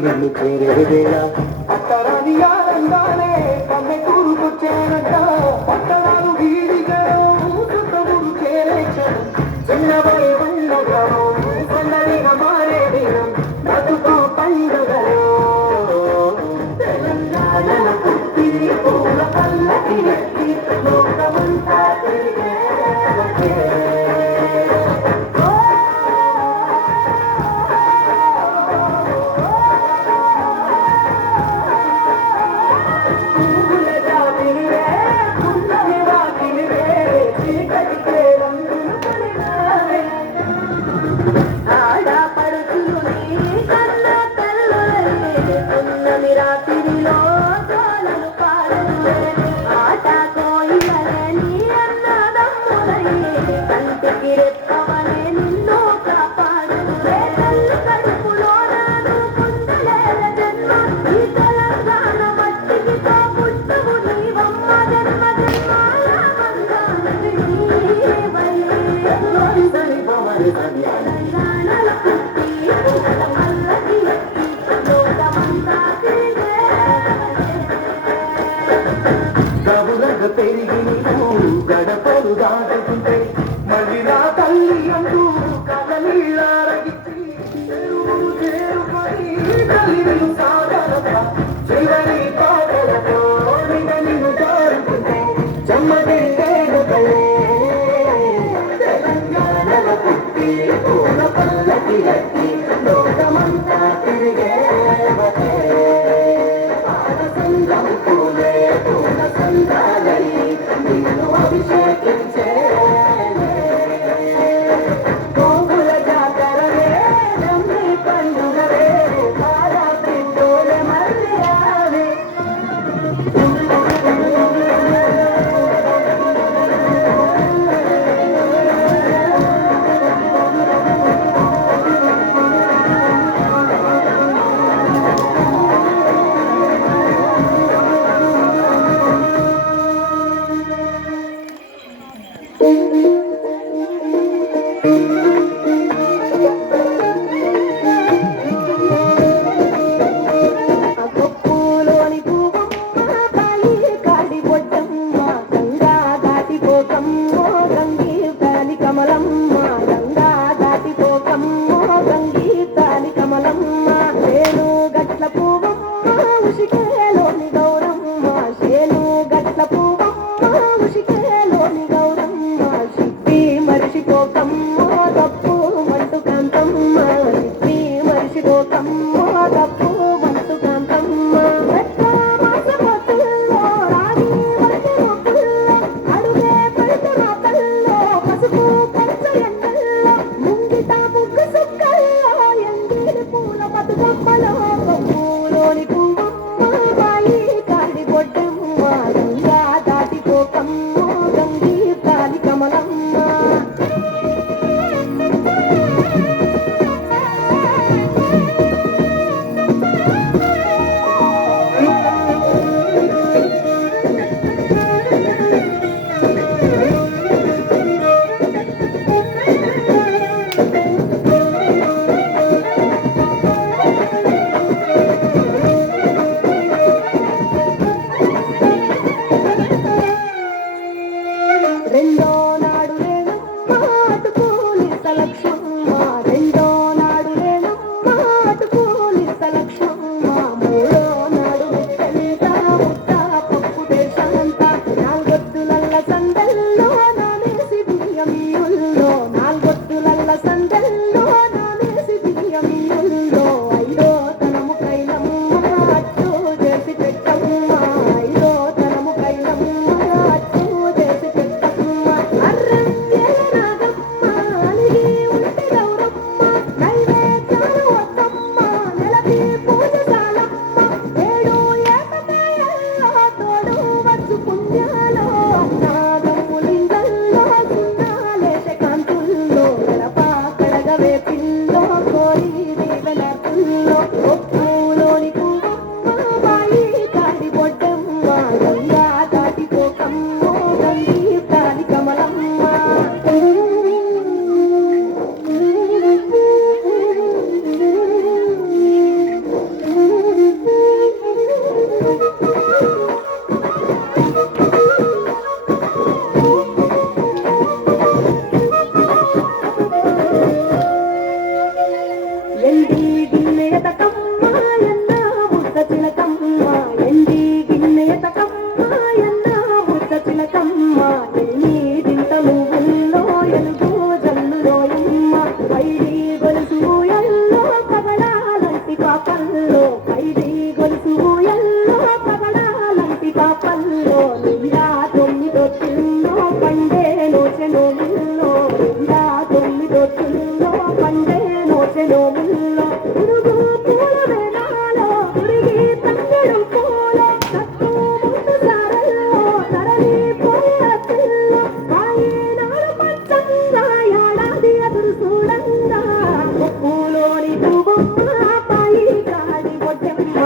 నిన్ను చేరేవేళ అత్తరాని ఆనందాలే కన్నె కూరుకొచ్చేనంట పట్టణాలు వీడిగా తమ్ముడు చేరే క్షణం చిన్నబోయే పండుగలో కొండలిగా మారే దినం బతుకు పండుగలో తెలంగాణ పుట్టి పూల పల్లకి ఎత్తి లోకమంతా తిరిగే పెరిగి గడపలు దాటుతుంటే మళ్ళీ నా తల్లి అంటూ కదలీలారగించి చేరుకొని తల్లి సాగలత చివరి పాటలతో నిన్ను జారుతుంటే చెమ్మటి తెలంగాణలో పుట్టి పూల పల్లకి ఎత్తి లోకమంతా తిరిగే అభిషేకించే గోకుల జాతరవే నమ్మి పండుగవే బాగా పిండోల మళ్ళీ రావే గంగి రెండో నాడు రేణమ్మ అటుకూలి సలక్షమ్మ రెండో నాడు రేణమ్మ అటుకూలి సలక్షమ్మ మూడో నాడు ముట్టంత ముట్ట పప్పు దేశంత నాలుగొత్తులల్ల సందల్లో నానేసి బియ్యమియుల్లో నాలుగొత్తులల్ల సందల్లో నానేసి బియ్యమియుల్లో ఐదో తనము కైలమ్మ అట్టు చేసి పెట్టమ్మ ఐదో తనము కైలమ్మ అట్టు చేసి పెట్టమ్మ అర్రంగేల నాగమ్మ అలిగి ఉంటి గౌరమ్మ నైవేద్యాలు వద్దమ్మ నెలకి పూజ సాలమ్మ ఏడు ఏకతాయల్లో తోడు వచ్చు పుణ్యాలో అన్నాదమ్ములింగల్లో సున్నాలేసే కాంతుల్లో గడప కడగవే పిల్లో కోరి దీవెనతుల్లో ఒప్పులోని పువ్వమ్మ బాయి కాడి బొడ్డమ్మ గంగా దాటిపోకమ్మ గంగీ కాడి కమలమ్మ ఎండి గిన్నెయతకమ్మ ఎన్న ముద్ద చిలకమ్మ ఎండి గిన్నెయతకమ్మ ఎన్న ముద్ద చిలకమ్మ ఎన్ని దింత నువ్వుల్లో ఎలుగు జల్లులోయమ్మ వైడి గొలుసు ఎల్లో పగడాలంటి పాపల్లో వైడి గొలుసు ఎల్లో పగడాలంటి పాపల్లో నిండా తొమ్మిదొత్తుల్లో పండే నోచెనో ముల్లో నిండా తొమ్మిదొత్తుల్లో పండే నోచెనో ముల్లో ఉరుగు పూల వేళాలో ఉరిగి తంగెడు పూల కట్టు ముందు సారల్లో తరలి పోయతిల్లో వాయినాడు పంచంగా ఏడాది ఎదురు చూడంగా ఉప్పులోని పువ్వమ్మ పాయి కాడి బొడ్డమ్మ